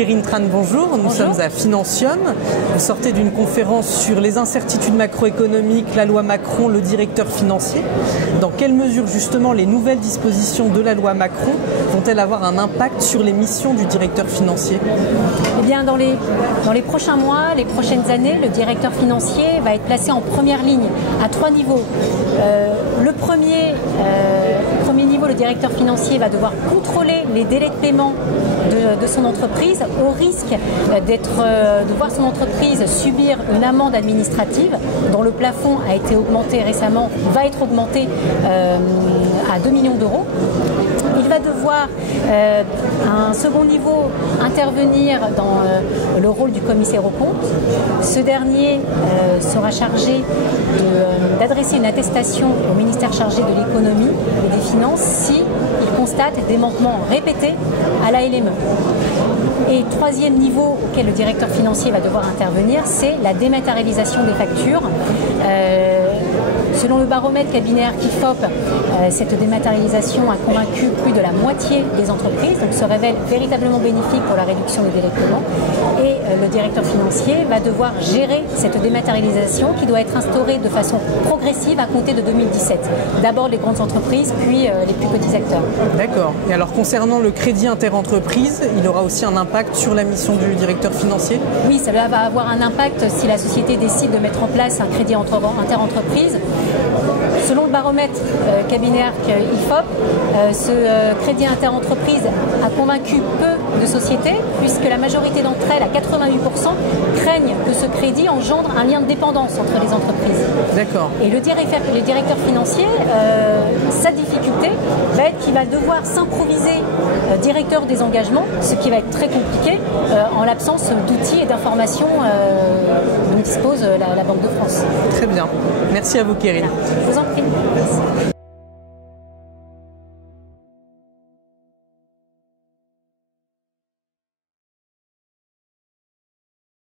Kérine Tran, bonjour. Nous sommes à Financium. Vous sortez d'une conférence sur les incertitudes macroéconomiques, la loi Macron, le directeur financier. Dans quelle mesure justement les nouvelles dispositions de la loi Macron vont-elles avoir un impact sur les missions du directeur financier? Eh bien, dans les prochains mois, les prochaines années, le directeur financier va être placé en première ligne à 3 niveaux. Le premier niveau, le directeur financier va devoir contrôler les délais de paiement de son entreprise, au risque de voir son entreprise subir une amende administrative dont le plafond a été augmenté récemment, va être augmenté à 2 millions d'euros. Il va devoir, à un second niveau, intervenir dans le rôle du commissaire aux comptes. Ce dernier sera chargé d'adresser une attestation au ministère chargé de l'économie et des finances s'il constate des manquements répétés à la LME. Et troisième niveau auquel le directeur financier va devoir intervenir, c'est la dématérialisation des factures. Selon le baromètre cabinet IFOP, cette dématérialisation a convaincu plus de la moitié des entreprises, donc se révèle véritablement bénéfique pour la réduction des délais de paiement. Et le directeur financier va devoir gérer cette dématérialisation qui doit être instaurée de façon progressive à compter de 2017. D'abord les grandes entreprises, puis les plus petits acteurs. D'accord. Et alors concernant le crédit interentreprise, il aura aussi un impact sur la mission du directeur financier? Oui, ça va avoir un impact si la société décide de mettre en place un crédit interentreprise. Selon le baromètre cabinet IFOP, ce crédit interentreprise a convaincu peu de sociétés, puisque la majorité d'entre elles, à 88%, craignent que ce crédit engendre un lien de dépendance entre les entreprises. D'accord. Et le directeur financier, sa difficulté va être qu'il va devoir s'improviser directeur des engagements, ce qui va être très compliqué en l'absence d'outils et d'informations dont dispose la Banque de France. Très bien. Merci à vous, Kérine. Je vous en prie.